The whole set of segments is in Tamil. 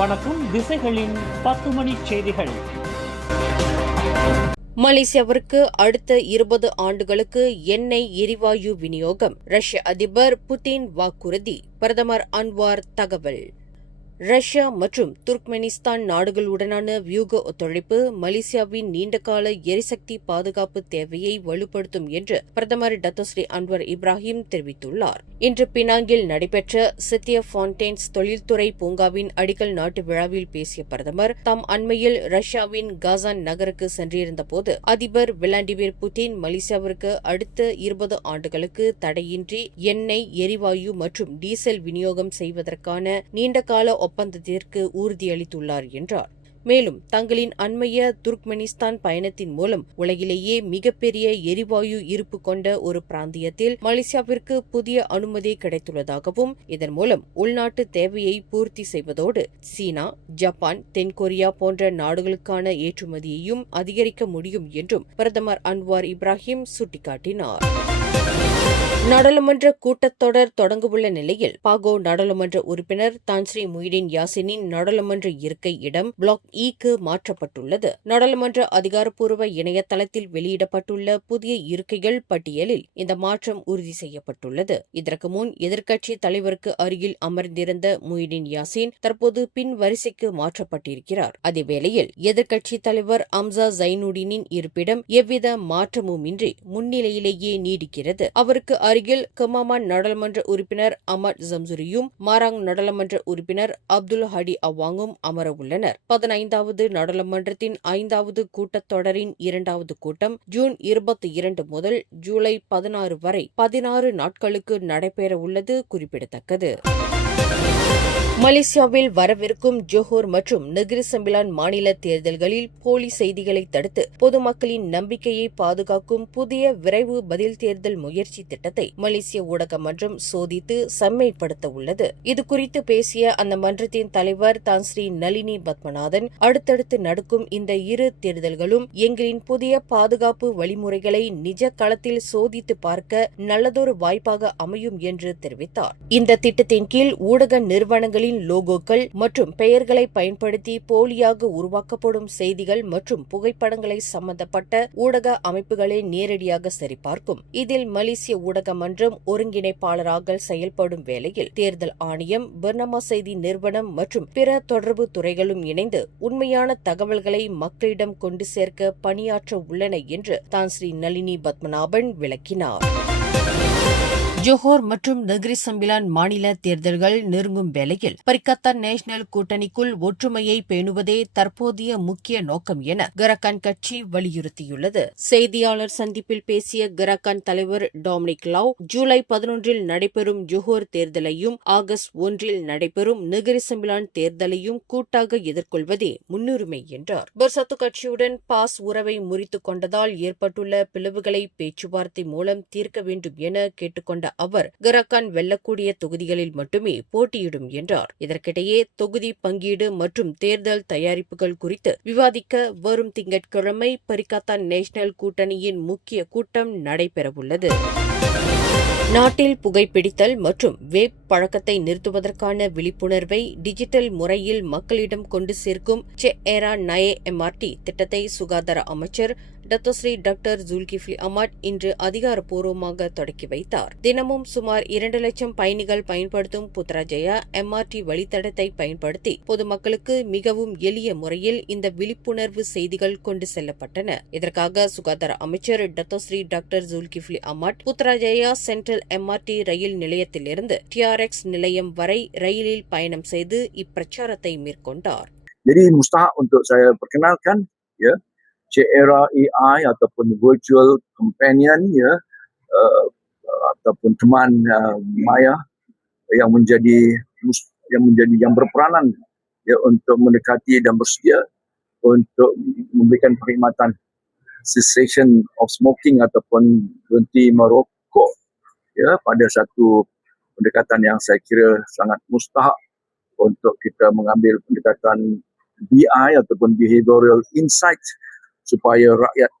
வணக்கம். திசைகளின் 10 மணி செய்திகள். மலேசியாவிற்கு அடுத்த 20 ஆண்டுகளுக்கு எண்ணெய் எரிவாயு விநியோகம். ரஷ்ய அதிபர் புதின் வாக்குறுதி. பிரதமர் அன்வார் தகவல். ரஷ்யா மற்றும் துர்க்மெனிஸ்தான் நாடுகளுடனான வியூக ஒத்துழைப்பு மலேசியாவின் நீண்டகால எரிசக்தி பாதுகாப்பு தேவையை வலுப்படுத்தும் என்று பிரதமர் டத்தோஸ்ரீ அன்வர் இப்ராஹிம் தெரிவித்துள்ளார். இன்று பினாங்கில் நடைபெற்ற சித்திய ஃபவுண்டெயின்ஸ் தொழில்துறை பூங்காவின் அடிக்கல் நாட்டு விழாவில் பேசிய பிரதமர், தாம் அண்மையில் ரஷ்யாவின் காசான் நகருக்கு சென்றிருந்தபோது அதிபர் விளாடிமிர் புட்டின் மலேசியாவிற்கு அடுத்த 20 ஆண்டுகளுக்கு தடையின்றி எண்ணெய், எரிவாயு மற்றும் டீசல் விநியோகம் செய்வதற்கான நீண்டகால ஒப்பந்தத்திற்கு உறுதியளித்துள்ளார் என்றார். மேலும் தங்களின் அண்மைய துர்க்மெனிஸ்தான் பயணத்தின் மூலம் உலகிலேயே மிகப்பெரிய எரிவாயு இருப்பு கொண்ட ஒரு பிராந்தியத்தில் மலேசியாவிற்கு புதிய அனுமதி கிடைத்துள்ளதாகவும், இதன் மூலம் உள்நாட்டு தேவையை பூர்த்தி செய்வதோடு சீனா, ஜப்பான், தென்கொரியா போன்ற நாடுகளுக்கான ஏற்றுமதியையும் அதிகரிக்க முடியும் என்றும் பிரதமர் அன்வார் இப்ராஹிம் சுட்டிக்காட்டினார். நாடாளுமன்ற கூட்டத்தொடர் தொடங்கவுள்ள நிலையில் பாகோ நாடாளுமன்ற உறுப்பினர் தான்ஸ்ரீ முய்டின் யாசினின் நாடாளுமன்ற இருக்கை இடம் பிளாக் ஈக்கு மாற்றப்பட்டுள்ளது. நாடாளுமன்ற அதிகாரப்பூர்வ இணையதளத்தில் வெளியிடப்பட்டுள்ள புதிய இருக்கைகள் பட்டியலில் இந்த மாற்றம் உறுதி செய்யப்பட்டுள்ளது. இதற்கு முன் எதிர்க்கட்சி தலைவருக்கு அருகில் அமர்ந்திருந்த முய்டின் யாசின் தற்போது பின் வரிசைக்கு மாற்றப்பட்டிருக்கிறார். அதேவேளையில் எதிர்க்கட்சி தலைவர் அம்சா ஜைனுடினின் இருப்பிடம் எவ்வித மாற்றமுமின்றி முன்னிலையிலேயே நீடிக்கிறது. அவருக்கு அருகில் கமாமான் நாடாளுமன்ற உறுப்பினர் அமட் ஜம்சுரியும் மாராங் நாடாளுமன்ற உறுப்பினர் அப்துல் ஹடி அவாங்கும் அமரவுள்ளனர். 15வது நாடாளுமன்றத்தின் 5வது கூட்டத்தொடரின் 2வது கூட்டம் ஜூன் 22 முதல் ஜூலை 16 வரை 16 நாட்களுக்கு நடைபெறவுள்ளது குறிப்பிடத்தக்கது. மலேசியாவில் வரவிருக்கும் ஜோஹர் மற்றும் நெகிரி செம்பிலான் மாநில தேர்தல்களில் போலி செய்திகளை தடுத்து பொதுமக்களின் நம்பிக்கையை பாதுகாக்கும் புதிய விரைவு பதில் தேர்தல் முயற்சி திட்டத்தை மலேசிய ஊடக மன்றம் சோதித்து செம்மைப்படுத்த உள்ளது. இதுகுறித்து பேசிய அந்த மன்றத்தின் தலைவர் தான்ஸ்ரீ நளினி பத்மநாதன், அடுத்தடுத்து நடக்கும் இந்த இரு தேர்தல்களும் எங்களின் புதிய பாதுகாப்பு வழிமுறைகளை நிஜ களத்தில் சோதித்து பார்க்க நல்லதொரு வாய்ப்பாக அமையும் என்று தெரிவித்தார். இந்த திட்டத்தின் கீழ் ஊடக நிறுவனங்களின் லோகோக்கள் மற்றும் பெயர்களை பயன்படுத்தி போலியாக உருவாக்கப்படும் செய்திகள் மற்றும் புகைப்படங்களை சம்பந்தப்பட்ட ஊடக அமைப்புகளை நேரடியாக சரிபார்க்கும். இதில் மலேசிய ஊடக மன்றம் ஒருங்கிணைப்பாளராக செயல்படும் வேளையில் தேர்தல் ஆணையம், பர்னமா செய்தி நிறுவனம் மற்றும் பிற தொடர்பு துறைகளும் இணைந்து உண்மையான தகவல்களை மக்களிடம் கொண்டு சேர்க்க பணியாற்ற உள்ளன என்று தான்ஸ்ரீ நளினி பத்மநாபன் விளக்கினார். ஜோஹர் மற்றும் நெகிரி செம்பிலான் மாநில தேர்தல்கள் நெருங்கும் வேளையில் பரிகத்தான் நேஷனல் கூட்டணிக்குள் ஒற்றுமையை பேணுவதே தற்போதைய முக்கிய நோக்கம் என கரகான் கட்சி வலியுறுத்தியுள்ளது. செய்தியாளர் சந்திப்பில் பேசிய கரகான் தலைவர் டொமினிக் லாவ், ஜூலை 11 நடைபெறும் ஜோஹர் தேர்தலையும் ஆகஸ்ட் 1 நடைபெறும் நெகிரி செம்பிலான் தேர்தலையும் கூட்டாக எதிர்கொள்வதே முன்னுரிமை என்றார். பர்சத்து கட்சியுடன் பாஸ் உறவை முறித்துக் கொண்டதால் ஏற்பட்டுள்ள பிளவுகளை பேச்சுவார்த்தை மூலம் தீர்க்க வேண்டும் என கேட்டுக்கொண்ட அவர், கரகான் வெல்லக்கூடிய தொகுதிகளில் மட்டுமே போட்டியிடும் என்றார். இதற்கிடையே தொகுதி பங்கீடு மற்றும் தேர்தல் தயாரிப்புகள் குறித்து விவாதிக்க வரும் திங்கட்கிழமை பரிகத்தான் நேஷனல் கூட்டணியின் முக்கிய கூட்டம் நடைபெறவுள்ளது. நாட்டில் புகைப்பிடித்தல் மற்றும் வேப் பழக்கத்தை நிறுத்துவதற்கான விழிப்புணர்வை டிஜிட்டல் முறையில் மக்களிடம் கொண்டு சேர்க்கும் செஏரா நயே எம்ஆர்டி திட்டத்தை சுகாதார அமைச்சர் டத்தோஸ்ரீ டாக்டர் ஜுல்கிஃப்லி அஹ்மத் இன்று அதிகாரப்பூர்வமாக தொடக்கி வைத்தார். தினமும் சுமார் 2 லட்சம் பயணிகள் பயன்படுத்தும் புத்ராஜயா எம்ஆர்டி வழித்தடத்தை பயன்படுத்தி பொதுமக்களுக்கு மிகவும் எளிய முறையில் இந்த விழிப்புணர்வு செய்திகள் கொண்டு செல்லப்பட்டன. இதற்காக சுகாதார அமைச்சர் Dato' Sri doctor Zulkifli Ahmad Putrajaya central MRT ரயில் நிலையத்திலிருந்து டிஆர்எக்ஸ் நிலையம் வரை ரயிலில் பயணம் செய்து இப்பிரச்சாரத்தை மேற்கொண்டார். Jadi mustahak untuk saya perkenalkan ya CERA AI ataupun virtual companion ya ataupun teman maya yang menjadi yang berperanan ya untuk mendekati dan bersedia untuk memberikan perkhidmatan cessation of smoking ataupun berhenti merokok ya pada satu pendekatan yang saya kira sangat mustahak untuk kita mengambil pendekatan BI ataupun behavioral insight supaya rakyat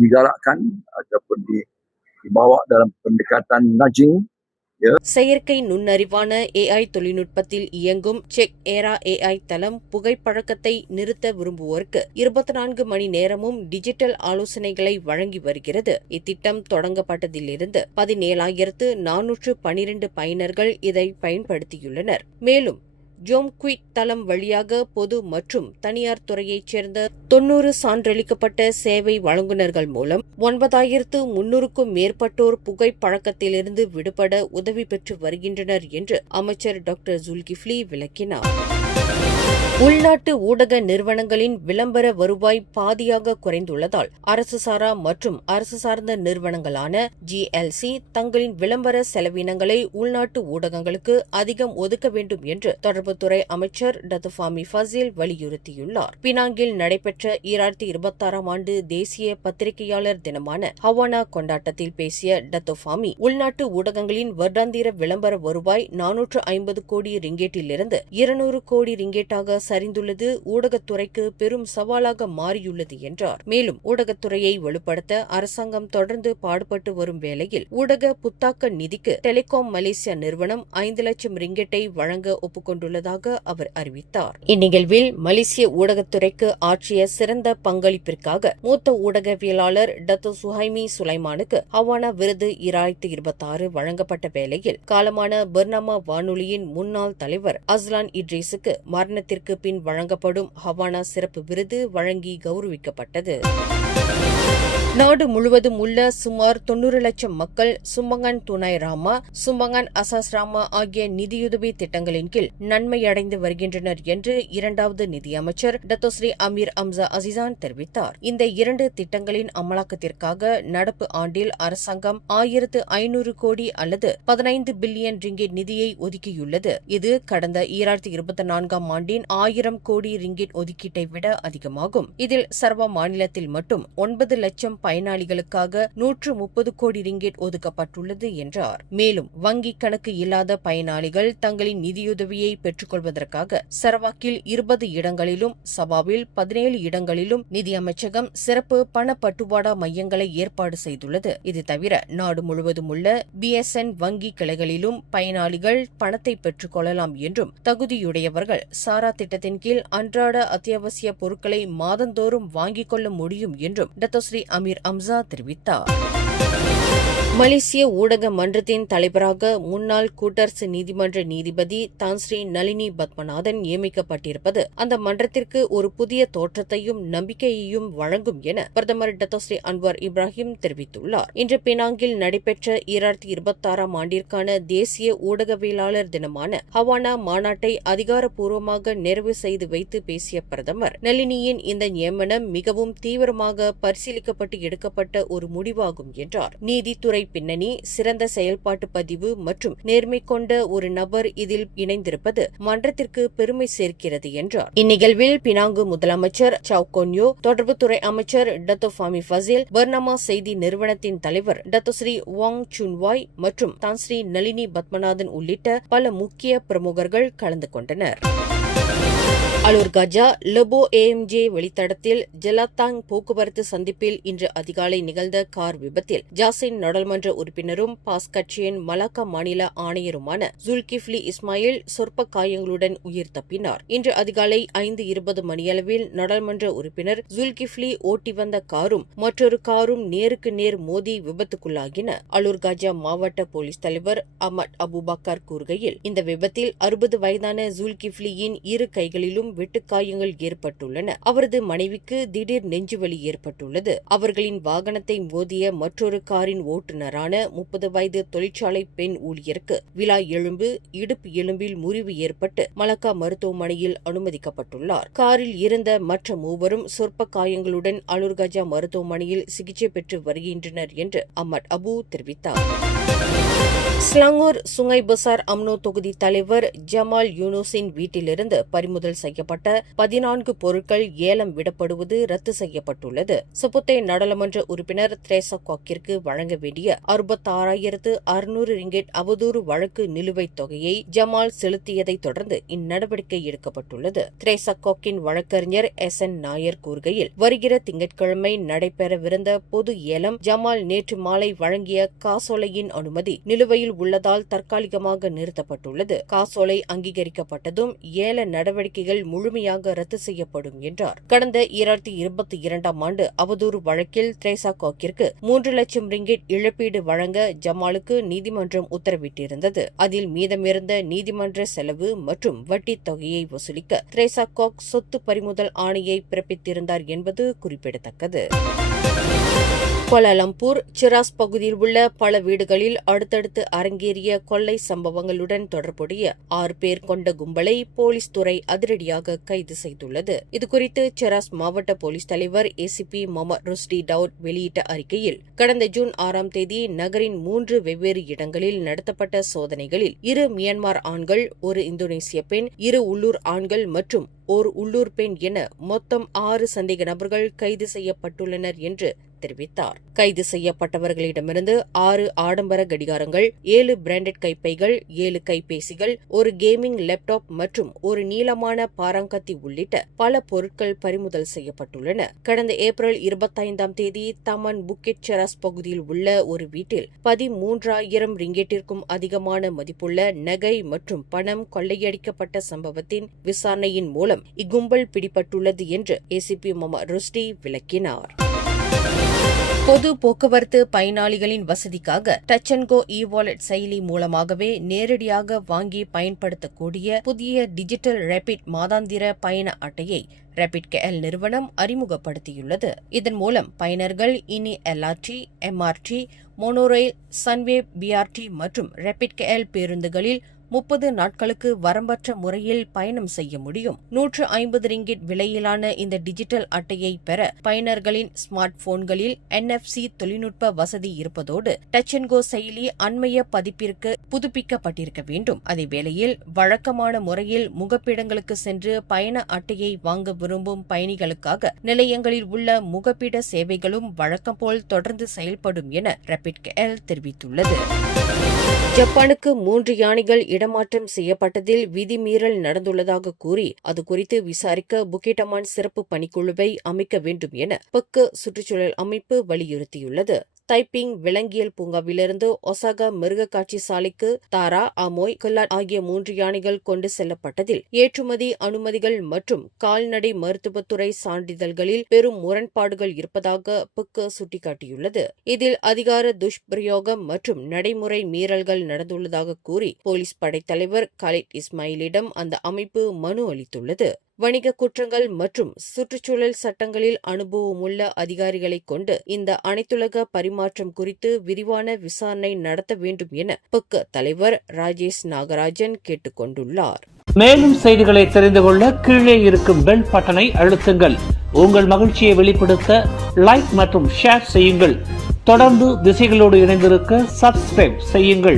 digalakkan ataupun dibawa dalam pendekatan nudging செயற்கை நுண்ணறிவான AI தொழில்நுட்பத்தில் இயங்கும் செக் ஏரா AI தளம் புகைப்பழக்கத்தை நிறுத்த விரும்புவோருக்கு 24 மணி நேரமும் டிஜிட்டல் ஆலோசனைகளை வழங்கி வருகிறது. இத்திட்டம் தொடங்கப்பட்டதிலிருந்து 17,412 பயனர்கள் இதை பயன்படுத்தியுள்ளனர். மேலும் ஜோம் குயிட் தளம் வழியாக பொது மற்றும் தனியார் துறையைச் சேர்ந்த 90 சான்றளிக்கப்பட்ட சேவை வழங்குநர்கள் மூலம் 9,300க்கும் மேற்பட்டோர் புகைப்பழக்கத்திலிருந்து விடுபட உதவி பெற்று வருகின்றனர் என்று அமைச்சர் டாக்டர் ஜுல்கிஃப்லி விளக்கினார். உள்நாட்டு ஊடக நிறுவனங்களின் விளம்பர வருவாய் பாதியாக குறைந்துள்ளதால் அரசு சாரா மற்றும் அரசு சார்ந்த நிறுவனங்களான GLC தங்களின் விளம்பர செலவினங்களை உள்நாட்டு ஊடகங்களுக்கு அதிகம் ஒதுக்க வேண்டும் என்று தொடர்புத்துறை அமைச்சர் டத்து ஃபாமி ஃபசீல் வலியுறுத்தியுள்ளார். பினாங்கில் நடைபெற்ற 2026ஆம் ஆண்டு தேசிய பத்திரிகையாளர் தினமான ஹவானா கொண்டாட்டத்தில் பேசிய டத்து ஃபாமி உள்நாட்டு ஊடகங்களின் வருடாந்திர விளம்பர வருவாய் 450 கோடி ரிங்கேட்டிலிருந்து 200 கோடி ரிங்கேட்டாக சரிந்துள்ளது ஊடகத்துறைக்கு பெரும் சவாலாக மாறியுள்ளது என்றார். மேலும் ஊடகத்துறையை வலுப்படுத்த அரசாங்கம் தொடர்ந்து பாடுபட்டு வரும் வேளையில் ஊடக புத்தாக்க நிதிக்கு டெலிகாம் மலேசியா நிறுவனம் 5 லட்சம் ரிங்கெட்டை வழங்க ஒப்புக்கொண்டுள்ளதாக அவர் அறிவித்தார். இந்நிகழ்வில் மலேசிய ஊடகத்துறைக்கு ஆற்றிய சிறந்த பங்களிப்பிற்காக மூத்த ஊடகவியலாளர் டத்து சுஹைமி சுலைமானுக்கு ஹவானா விருது 2026 வழங்கப்பட்ட வேளையில் காலமான பர்னாமா வானொலியின் முன்னாள் தலைவர் அஸ்லான் இட்ரீஸுக்கு மரணத்திற்கு பின் வழங்கப்படும் ஹவானா சிறப்பு விருது வழங்கி கௌரவிக்கப்பட்டது. நாடு முழுவதும் உள்ள சுமார் 90 லட்சம் மக்கள் சும்பங்கன் துணை ராமா, சும்பங்கன் அசாஸ் ராமா ஆகிய நிதியுதவி திட்டங்களின் கீழ் நன்மையடைந்து வருகின்றனர் என்று இரண்டாவது நிதியமைச்சர் டத்தோஸ்ரீ அமீர் அம்சா அசிசான் தெரிவித்தார். இந்த 2 திட்டங்களின் அமலாக்கத்திற்காக நடப்பு ஆண்டில் அரசாங்கம் 1,500 கோடி அல்லது 15 பில்லியன் ரிங்கிட் நிதியை ஒதுக்கியுள்ளது. இது கடந்த 2024ஆம் ஆண்டின் 1000 கோடி ரிங்கிட் ஒதுக்கீட்டை விட அதிகமாகும். இதில் சர்வா மாநிலத்தில் மட்டும் 9 லட்சம் பயனாளிகளுக்காக 130 கோடி ரிங்கெட் ஒதுக்கப்பட்டுள்ளது என்றார். மேலும் வங்கி கணக்கு இல்லாத பயனாளிகள் தங்களின் நிதியுதவியை பெற்றுக் கொள்வதற்காக சரவாக்கில் 20 இடங்களிலும் சபாவில் 17 இடங்களிலும் நிதியமைச்சகம் சிறப்பு பணப்பட்டுவாடா மையங்களை ஏற்பாடு செய்துள்ளது. இது தவிர நாடு முழுவதும் உள்ள BSN வங்கி கிளைகளிலும் பயனாளிகள் பணத்தை பெற்றுக் கொள்ளலாம் என்றும் தகுதியுடையவர்கள் சாரா திட்டத்தின் கீழ் அன்றாட அத்தியாவசிய பொருட்களை மாதந்தோறும் வாங்கிக் கொள்ள முடியும் என்றும் டத்தோஸ்ரீ அமீர் அம்சா தெரிவித்தார். மலேசிய ஊடக மன்றத்தின் தலைவராக முன்னாள் கூட்டரசு நீதிமன்ற நீதிபதி தான்ஸ்ரீ நளினி பத்மநாதன் நியமிக்கப்பட்டிருப்பது அந்த மன்றத்திற்கு ஒரு புதிய தோற்றத்தையும் நம்பிக்கையையும் வழங்கும் என பிரதமர் டத்தோஸ்ரீ அன்வார் இப்ராஹிம் தெரிவித்துள்ளார். இன்று பினாங்கில் நடைபெற்ற 2026ஆம் ஆண்டிற்கான தேசிய ஊடகவியலாளர் தினமான ஹவானா மாநாட்டை அதிகாரப்பூர்வமாக நிறைவு செய்து வைத்து பேசிய பிரதமர் நளினியின் இந்த நியமனம் மிகவும் தீவிரமாக பரிசீலிக்கப்பட்டு எடுக்கப்பட்ட ஒரு முடிவாகும் என்றார். நீதித்துறை பின்னணி, சிறந்த செயல்பாட்டு பதிவு மற்றும் நேர்மை கொண்ட ஒரு நபர் இதில் இணைந்திருப்பது மன்றத்திற்கு பெருமை சேர்க்கிறது என்றார். இந்நிகழ்வில் பினாங்கு முதலமைச்சர் சவ் கொன்யோ, தொடர்புத்துறை அமைச்சர் டத்தோ ஃபாமி ஃபசீல், பர்னாமா செய்தி நிறுவனத்தின் தலைவர் டத்தோஸ்ரீ வாங் சுன்வாய் மற்றும் தான்ஸ்ரீ நளினி பத்மநாதன் உள்ளிட்ட பல முக்கிய பிரமுகர்கள் கலந்து கொண்டனர். அலூர் கஜா லெபோ AMJ வழித்தடத்தில் ஜெலாத்தாங் போக்குவரத்து சந்திப்பில் இன்று அதிகாலை நிகழ்ந்த கார் விபத்தில் ஜாசின் நாடாளுமன்ற உறுப்பினரும் பாஸ் கட்சியின் மலாக்கா மாநில ஆணையருமான ஜுல்கிஃப்லி இஸ்மாயில் சொற்ப காயங்களுடன் உயிர் தப்பினார். இன்று அதிகாலை 5:20 மணியளவில் நாடாளுமன்ற உறுப்பினர் ஜுல்கிஃப்லி ஓட்டி வந்த காரும் மற்றொரு காரும் நேருக்கு நேர் மோதி விபத்துக்குள்ளாகின. அலூர் கஜா மாவட்ட போலீஸ் தலைவர் அமட் அபுபக்கர் கூறுகையில் இந்த விபத்தில் 60 வயதான ஜுல்கிஃப்லியின் இரு கைகளிலும் வெட்டுக்காயங்கள் ஏற்பட்டுள்ளன. அவரது மனைவிக்கு திடீர் நெஞ்சுவலி ஏற்பட்டுள்ளது. அவர்களின் வாகனத்தை மோதிய மற்றொரு காரின் ஓட்டுநரான 30 வயது தொழிற்சாலை பெண் ஊழியருக்கு விலா எலும்பு, இடுப்பு எலும்பில் முறிவு ஏற்பட்டு மலாக்கா மருத்துவமனையில் அனுமதிக்கப்பட்டுள்ளார். காரில் இருந்த மற்ற மூவரும் சொற்ப காயங்களுடன் அலூர் கஜா மருத்துவமனையில் சிகிச்சை பெற்று வருகின்றனர் என்று அமட் அபு தெரிவித்தார். ஸ்லாங்கூர் சுங்கை பசார் அம்னோ தொகுதி தலைவர் ஜமால் யூனுஸின் வீட்டிலிருந்து பறிமுதல் செய்யப்பட்ட 14 பொருட்கள் ஏலம் விடப்படுவது ரத்து செய்யப்பட்டுள்ளது. சுபுத்தே நாடாளுமன்ற உறுப்பினர் திரேசா காக்கிற்கு வழங்க வேண்டிய 66,600 ரிங்கெட் அவதூறு வழக்கு நிலுவைத் தொகையை ஜமால் செலுத்தியதைத் தொடர்ந்து இந்நடவடிக்கை எடுக்கப்பட்டுள்ளது. திரேசாகாக்கின் வழக்கறிஞர் SN நாயர் கூறுகையில், வருகிற திங்கட்கிழமை நடைபெறவிருந்த பொது ஏலம் ஜமால் நேற்று மாலை வழங்கிய காசோலையின் அனுமதி நிலுவையில் உள்ளதால் தற்காலிகமாக நிறுத்தப்பட்டுள்ளது. காசோலை அங்கீகரிக்கப்பட்டதும் ஏல நடவடிக்கைகள் முழுமையாக ரத்து செய்யப்படும் என்றார். கடந்த 2022ஆம் ஆண்டு அவதூறு வழக்கில் திரேசாகாக்கிற்கு 3 லட்சம் ரிங்கெட் இழப்பீடு வழங்க ஜமாலுக்கு நீதிமன்றம் உத்தரவிட்டிருந்தது. அதில் மீதமிருந்த நீதிமன்ற செலவு மற்றும் வட்டித் தொகையை வசூலிக்க திரேசாகாக் சொத்து பறிமுதல் ஆணையை பிறப்பித்திருந்தார் என்பது குறிப்பிடத்தக்கது. கோலாலம்பூர் சிராஸ் பகுதியில் உள்ள பல வீடுகளில் அடுத்தடுத்து அரங்கேறிய கொள்ளை சம்பவங்களுடன் தொடர்புடைய 6 பேர் கொண்ட கும்பலை போலீஸ் துறை அதிரடியாக கைது செய்துள்ளது. இதுகுறித்து சிராஸ் மாவட்ட போலீஸ் தலைவர் ACP முகமது ருஷ்டி டவுட் வெளியிட்ட அறிக்கையில், கடந்த ஜூன் 6ஆம் தேதி நகரின் 3 வெவ்வேறு இடங்களில் நடத்தப்பட்ட சோதனைகளில் 2 மியான்மர் ஆண்கள், 1 இந்தோனேசிய பெண், 2 உள்ளூர் ஆண்கள் மற்றும் 1 உள்ளூர் பெண் என மொத்தம் 6 சந்தேக நபர்கள் கைது செய்யப்பட்டுள்ளனர் என்று தெரிவித்தார். கைது செய்யப்பட்டவர்களிடமிருந்து 6 ஆடம்பர கடிகாரங்கள், 7 பிராண்டட் கைப்பைகள், 7 கைபேசிகள், 1 கேமிங் லேப்டாப் மற்றும் 1 நீளமான பாராங்கத்தி உள்ளிட்ட பல பொருட்கள் பறிமுதல் செய்யப்பட்டுள்ளன. கடந்த ஏப்ரல் 25ஆம் தேதி தமன் புக்கெட் செராஸ் பகுதியில் உள்ள ஒரு வீட்டில் 13,000 ரிங்கெட்டிற்கும் அதிகமான மதிப்புள்ள நகை மற்றும் பணம் கொள்ளையடிக்கப்பட்ட சம்பவத்தின் விசாரணையின் மூலம் இக்கும்பல் பிடிபட்டுள்ளது என்று ACP முகமது ருஷ்டி விளக்கினார். பொது போக்குவரத்து பயனாளிகளின் வசதிக்காக டச் அண்ட் கோ இ-வாலெட் செயலி மூலமாகவே நேரடியாக வாங்கி பயன்படுத்தக்கூடிய புதிய டிஜிட்டல் ரேபிட் மாதாந்திர பயண அட்டையை ரேபிட் KL நிறுவனம் அறிமுகப்படுத்தியுள்ளது. இதன் மூலம் பயனர்கள் இனி LRT, MRT, மோனோரயில், சன்வேவ், BRT மற்றும் ரேபிட் KL பேருந்துகளில் 30 நாட்களுக்கு வரம்பற்ற முறையில் பயணம் செய்ய முடியும். 150 ரிங்கிட் விலையிலான இந்த டிஜிட்டல் அட்டையை பெற பயனர்களின் ஸ்மார்ட் போன்களில் NFC தொழில்நுட்ப வசதி இருப்பதோடு டச் அண்ட் கோ செயலி அண்மைய பதிப்பிற்கு புதுப்பிக்கப்பட்டிருக்க வேண்டும். அதேவேளையில் வழக்கமான முறையில் முகப்பிடங்களுக்கு சென்று பயண அட்டையை வாங்க விரும்பும் பயணிகளுக்காக நிலையங்களில் உள்ள முகப்பிட சேவைகளும் வழக்கம் போல் தொடர்ந்து செயல்படும் என ரேபிட் KL தெரிவித்துள்ளது. ஜப்பானுக்கு 3 யானைகள் இடமாற்றம் செய்யப்பட்டதில் விதிமீறல் நடந்துள்ளதாக கூறி அது குறித்து விசாரிக்க புக்கெட் அமான் சிறப்பு பணிக்குழுவை அமைக்க வேண்டும் என பக்கு சுற்றுச்சூழல் அமைப்பு வலியுறுத்தியுள்ளது. தைப்பிங் விலங்கியல் பூங்காவிலிருந்து ஒசாகா மிருக காட்சி சாலைக்கு தாரா, அமோய், கொல்லாட் ஆகிய 3 யானைகள் கொண்டு செல்லப்பட்டதில் ஏற்றுமதி அனுமதிகள் மற்றும் கால்நடை மருத்துவத்துறை சான்றிதழ்களில் பெரும் முரண்பாடுகள் இருப்பதாக புக்கு சுட்டிக்காட்டியுள்ளது. இதில் அதிகார துஷ்பிரயோகம் மற்றும் நடைமுறை மீறல்கள் நடந்துள்ளதாக கூறி போலீஸ் படைத்தலைவர் காலித் இஸ்மாயிலிடம் அந்த அமைப்பு மனு அளித்துள்ளது. வணிக குற்றங்கள் மற்றும் சுற்றுச்சூழல் சட்டங்களில் அனுபவமுள்ள அதிகாரிகளை கொண்டு இந்த அனைத்துலக பரிமாற்றம் குறித்து விரிவான விசாரணை நடத்த வேண்டும் என பக்க தலைவர் ராஜேஷ் நாகராஜன் கேட்டுக் கொண்டுள்ளார். மேலும் செய்திகளை தெரிந்து கொள்ள கீழே இருக்கும் பெல் பட்டனை அழுத்துங்கள். உங்கள் மகிழ்ச்சியை வெளிப்படுத்த லைக் மற்றும் ஷேர் செய்யுங்கள். தொடர்ந்து திசைகளோடு இணைந்திருக்க சப்ஸ்கிரைப் செய்யுங்கள்.